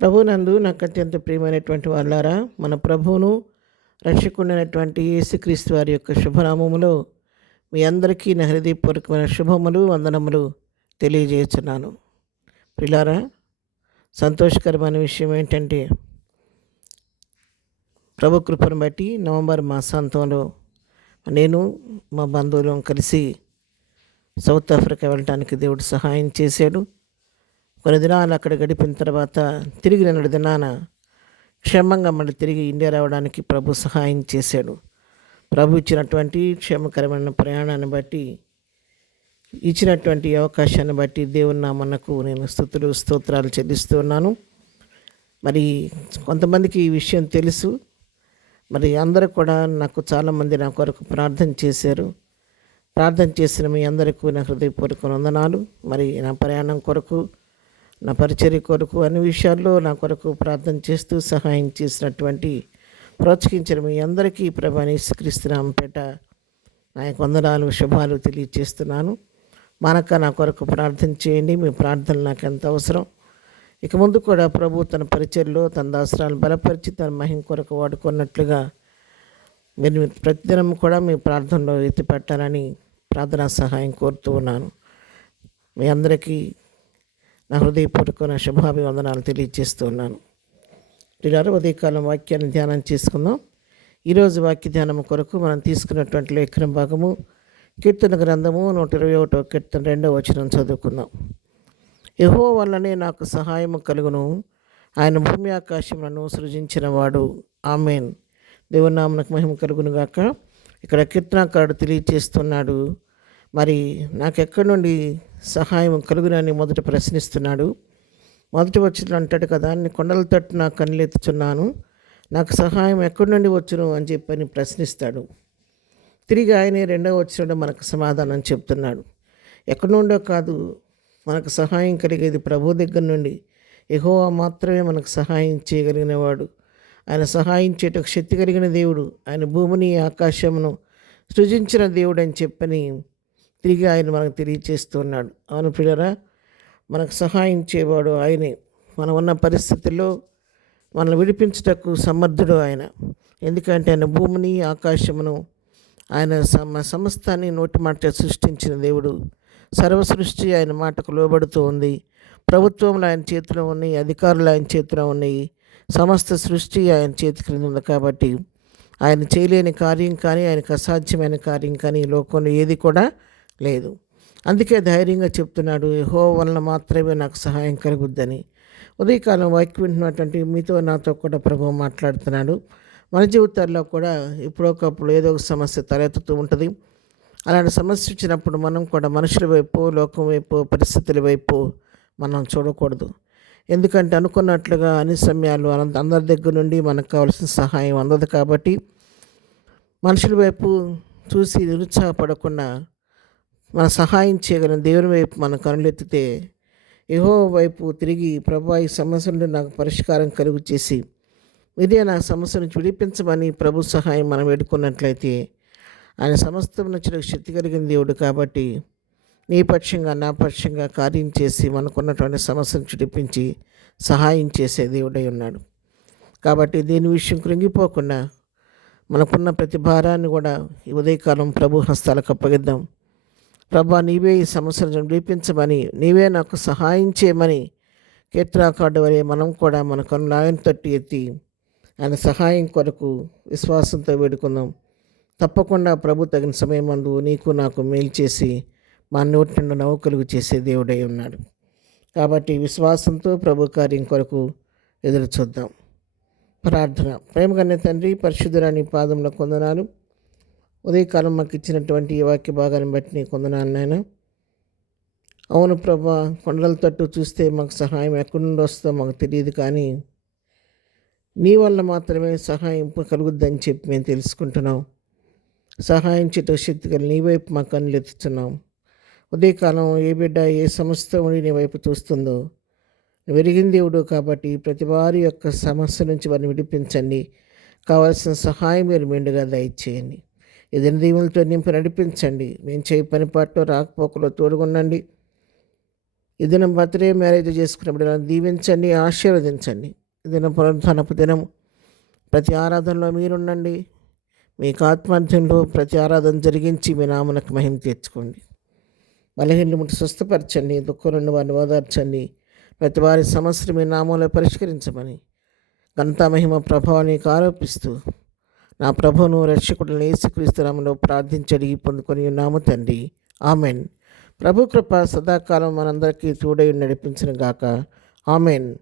ప్రభునందు నాకు అత్యంత ప్రియమైనటువంటి వాళ్ళారా, మన ప్రభువును రక్షకుడైనటువంటి యేసుక్రీస్తు వారి యొక్క శుభనామములో మీ అందరికీ నా హృదయపూర్వకమైన శుభములు వందనములు తెలియజేస్తున్నాను. ప్రిలారా, సంతోషకరమైన విషయం ఏంటంటే, ప్రభు కృపను బట్టి నవంబర్ మాసాంతంలో నేను మా బంధువులను కలిసి సౌత్ ఆఫ్రికా వెళ్ళటానికి దేవుడు సహాయం చేశాడు. కొన్ని దినాలు అక్కడ గడిపిన తర్వాత తిరిగి నిన్నటి దినాన క్షేమంగా మళ్ళీ తిరిగి ఇండియా రావడానికి ప్రభు సహాయం చేశాడు. ప్రభు ఇచ్చినటువంటి క్షేమకరమైన ప్రయాణాన్ని బట్టి, ఇచ్చినటువంటి అవకాశాన్ని బట్టి దేవుని నామన్నకు నేను స్తుతులు స్తోత్రాలు చెల్లిస్తూ ఉన్నాను. మరి కొంతమందికి ఈ విషయం తెలుసు. మరి అందరూ కూడా చాలామంది నా కొరకు ప్రార్థన చేశారు. ప్రార్థన చేసిన మీ అందరికీ నా హృదయపూర్వక వందనాలు. మరి నా ప్రయాణం కొరకు, నా పరిచర్య కొరకు, అన్ని విషయాల్లో నా కొరకు ప్రార్థన చేస్తూ సహాయం చేసినటువంటి, ప్రోత్సహించిన మీ అందరికీ ప్రభువైన యేసుక్రీస్తు నామముపేట నా యొక్క వందనాలు, శుభాలు తెలియజేస్తున్నాను. మానక నా కొరకు ప్రార్థన చేయండి. మీ ప్రార్థనలు నాకు ఎంత అవసరం. ఇక ముందు కూడా ప్రభు తన పరిచర్యలో తన దాసరాలు బలపరిచి తన మహిమ కొరకు వాడుకున్నట్లుగా మీరు ప్రతిదినం కూడా మీ ప్రార్థనలో ఎత్తిపెట్టాలని ప్రార్థనా సహాయం కోరుతూ ఉన్నాను. మీ అందరికీ నా హృదయపూర్వక శుభాభివందనాలు తెలియజేస్తూ ఉన్నాను. ఈరోజు ఉదయకాలం వాక్యాన్ని ధ్యానం చేసుకుందాం. ఈరోజు వాక్య ధ్యానం కొరకు మనం తీసుకున్నటువంటి లేఖన భాగము కీర్తన గ్రంథము 121 కీర్తన 2వ వచనం చదువుకుందాం. యెహోవా వల్లనే నాకు సహాయము కలుగును, ఆయన భూమి ఆకాశములను సృజించిన వాడు. ఆమేన్. దేవుని నామమునకు మహిమ కలుగును గాక. ఇక్కడ కీర్తనకారుడు తెలియజేస్తున్నాడు, మరి నాకెక్కడి నుండి సహాయం కలుగునని మొదట ప్రశ్నిస్తున్నాడు. మొదటి వచ్చిన అంటాడు కదా, నీ కొండల తట్టు నా కన్నులెత్తుచున్నాను, నాకు సహాయం ఎక్కడి నుండి వచ్చును అని చెప్పని ప్రశ్నిస్తాడు. తిరిగి ఆయనే 2వ వచనంలో మనకు సమాధానం చెప్తున్నాడు. ఎక్కడి నుండో కాదు, మనకు సహాయం కలిగేది ప్రభు దగ్గర నుండి. యెహోవా మాత్రమే మనకు సహాయం చేయగలిగిన వాడు. ఆయన సహాయం చేయటకు శక్తి కలిగిన దేవుడు. ఆయన భూమిని ఆకాశమును సృజించిన దేవుడు అని చెప్పని తిరిగి ఆయన మనకు తెలియచేస్తున్నాడు. అవును ప్రియులారా, మనకు సహాయం చేయవాడు ఆయనే. మనం ఉన్న పరిస్థితుల్లో మనల్ని విడిపించుటకు సమర్థుడు ఆయన. ఎందుకంటే ఆయన భూమిని ఆకాశమును, ఆయన సమస్తాన్ని నోటి మాట సృష్టించిన దేవుడు. సర్వ సృష్టి ఆయన మాటకు లోబడుతూ ఉంది. ప్రభుత్వంలో ఆయన చేతిలో ఉన్నాయి, అధికారులు ఆయన చేతిలో ఉన్నాయి. సమస్త సృష్టి ఆయన చేతి క్రింద ఉంది. కాబట్టి ఆయన చేయలేని కార్యం కానీ, ఆయనకు అసాధ్యమైన కార్యం కానీ ఈ లోకంలో ఏది కూడా లేదు. అందుకే ధైర్యంగా చెప్తున్నాడు, యెహోవా వలన మాత్రమే నాకు సహాయం కలుగుద్దని. ఉదయకాలం వాక్యం వింటున్నటువంటి మీతో నాతో కూడా ప్రభువు మాట్లాడుతున్నాడు. మన జీవితాల్లో కూడా ఇప్పుడొకప్పుడు ఏదో ఒక సమస్య తలెత్తుతూ ఉంటుంది. అలాంటి సమస్య వచ్చినప్పుడు మనం కూడా మనుషుల వైపు, లోకం వైపు, పరిస్థితుల వైపు మనం చూడకూడదు. ఎందుకంటే అనుకున్నట్లుగా అన్ని సమయాలు అందరి దగ్గర నుండి మనకు కావాల్సిన సహాయం అందదు. కాబట్టి మనుషుల వైపు చూసి నిరుత్సాహపడకుండా మన సహాయం చేయగలిగిన దేవుని వైపు మన కనులెత్తితే, యెహోవా వైపు తిరిగి ప్రభువా ఈ సమస్య నుండి నాకు పరిష్కారం కలుగు చేసి ఇదే నా సమస్య నుంచి విడిపించమని ప్రభు సహాయం మనం వేడుకున్నట్లయితే, ఆయన సమస్తం నుంచి శక్తి కలిగిన దేవుడు. కాబట్టి నీ పక్షంగా నా పక్షంగా కార్యం చేసి మనకున్నటువంటి సమస్యను విడిపించి సహాయం చేసే దేవుడై ఉన్నాడు. కాబట్టి దీని విషయం కృంగిపోకుండా మనకున్న ప్రతి భారాన్ని కూడా ఈ ఉదయకాలం ప్రభు హస్తాలకు అప్పగిద్దాం. ప్రభా, నీవే ఈ సమస్యను విడిపించమని, నీవే నాకు సహాయం చేయమని కీర్తనకారుడు వలె మనం కూడా మన కన్నులు ఆయన తట్టు ఎత్తి ఆయన సహాయం కొరకు విశ్వాసంతో వేడుకుందాం. తప్పకుండా ప్రభు తగిన సమయమందు నీకు నాకు మేలు చేసి మా నోటి నుండి నవ్వు కలుగు చేసే దేవుడై ఉన్నాడు. కాబట్టి విశ్వాసంతో ప్రభు కార్యం కొరకు ఎదురు చూద్దాం. ప్రార్థన. ప్రేమగన్న తండ్రి, పరిశుద్ధురాని పాదంలో కొందనాలు. ఉదయకాలం మాకు ఇచ్చినటువంటి ఈ వాక్య భాగాన్ని బట్టి నీ కొందనాలు నాయన. అవును ప్రభా, కొండల తట్టు చూస్తే మాకు సహాయం ఎక్కడి నుండి వస్తుందో మాకు తెలియదు, కానీ నీ వల్ల మాత్రమే సహాయం కలుగుద్దని చెప్పి మేము తెలుసుకుంటున్నాం. సహాయం చేయట శక్తి కలిగి నీ వైపు మా కన్నులు ఎత్తుతున్నాం. ఉదయకాలం ఏ బిడ్డ ఏ సమస్య ఉండి నీ వైపు చూస్తుందో నువ్వు ఎరిగిన దేవుడు. కాబట్టి ప్రతి వారి యొక్క సమస్య నుంచి వారిని విడిపించండి. కావాల్సిన సహాయం మీరు మెండుగా దయచేయండి. ఏదైనా దీవులతో నింపి నడిపించండి. మేము చేయి పని పాటలో రాకపోకలో తోడుగుండండి. ఈ దినం బర్త్డే మ్యారేజ్ చేసుకున్నప్పుడు దీవించండి, ఆశీర్వదించండి. ఈ దినం పునరుత్థానపు దినం, ప్రతి ఆరాధనలో మీరుండండి. మీకు ఆత్మార్థంలో ప్రతి ఆరాధన జరిగించి మీ నామనకు మహిమ తెచ్చుకోండి. బలహీనలు ముట్టి స్వస్థపరచండి, దుఃఖం నుండి వారిని ఓదార్చండి. ప్రతి వారి సమస్యలు మీ నామంలో పరిష్కరించమని ఘనత మహిమ ప్రభావానికి ఆరోపిస్తూ నా ప్రభువును రక్షకుడిని యేసుక్రీస్తు నామములో ప్రార్థించి అడిగి పొందుకొని ఉన్నాము తండ్రి. ఆమెన్. ప్రభు కృప సదాకాలం మనందరికీ తోడై నడిపించును గాక. ఆమెన్.